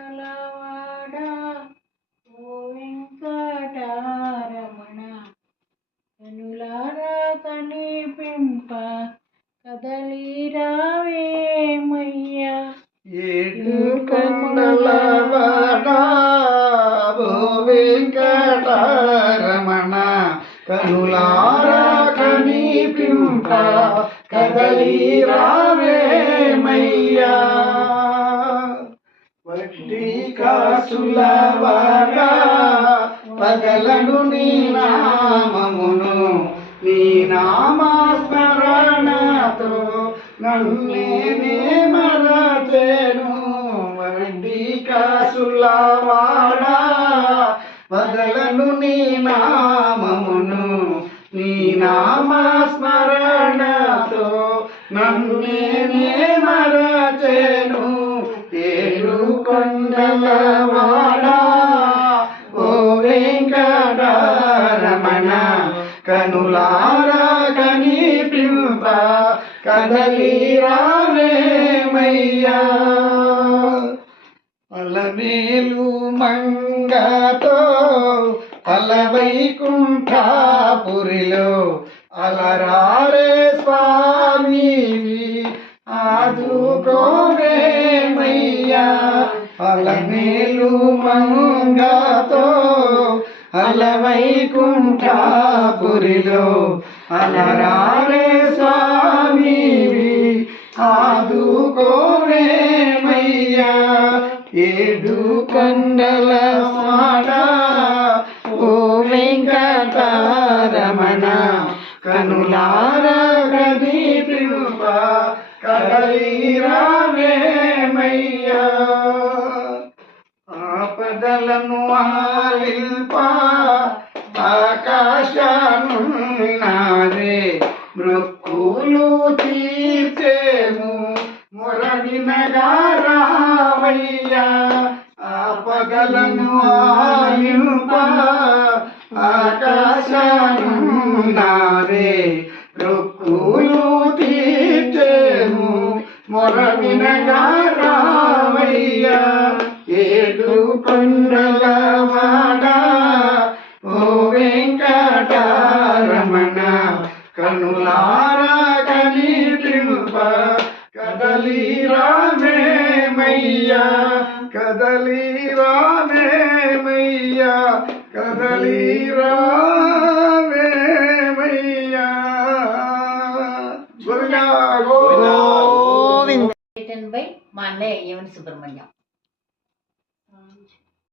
కొండలవాడ ఓ వెంకటరమణ. కనులారా కనిపింప కదలిరావేమయ్యా? ఏడు కొండలవాడ ఓ వెంకటరమణ. కనులారా కనిపింప కదలి రావేమయ్యా పగలను నీ నామమును నీ నామస్మరణతో నన్నే మరచేను. వడ్డీ పగలను నీ నామమును నీ నామస్మరణతో నన్నే మరచే ఏడు కొండలవాడ? ఓ వెంకటరమణ కనులారా కనిపింప కదలి రావేమయ్యా అలమేలు మంగతో అలవైకుంఠాపురిలో అలరారే స్వామి. అలమేలు మంగతో అలవైకుంఠాపురిలో అలరారే స్వామివి ఆదుకోవేమయ్యా ఏడు కండల మాడ ఓ వెంకటరమణ కనులార కదీపింప కదలి రావేమయ్యా ఆపదలను ఆలింప ఆకాశనున్నారే మృక్కులు తీర్చేము మురవినగారావయ్యా ఆపదలను ఆలింప ఆకాశనున్నారే మృక్కులు తీర్చేము మురవినగా ఏడు కొండల వాడ ఓ వెంకటరమణ కనులారా కనిపింప కదలి రామేమయ్యా కదలి రామేమయ్యా కదలి రామేమయ్యా గోవిందా గోవిందా రిటర్న్ బై మా అన్నయ్య యవన్ సుబ్రహ్మణ్యం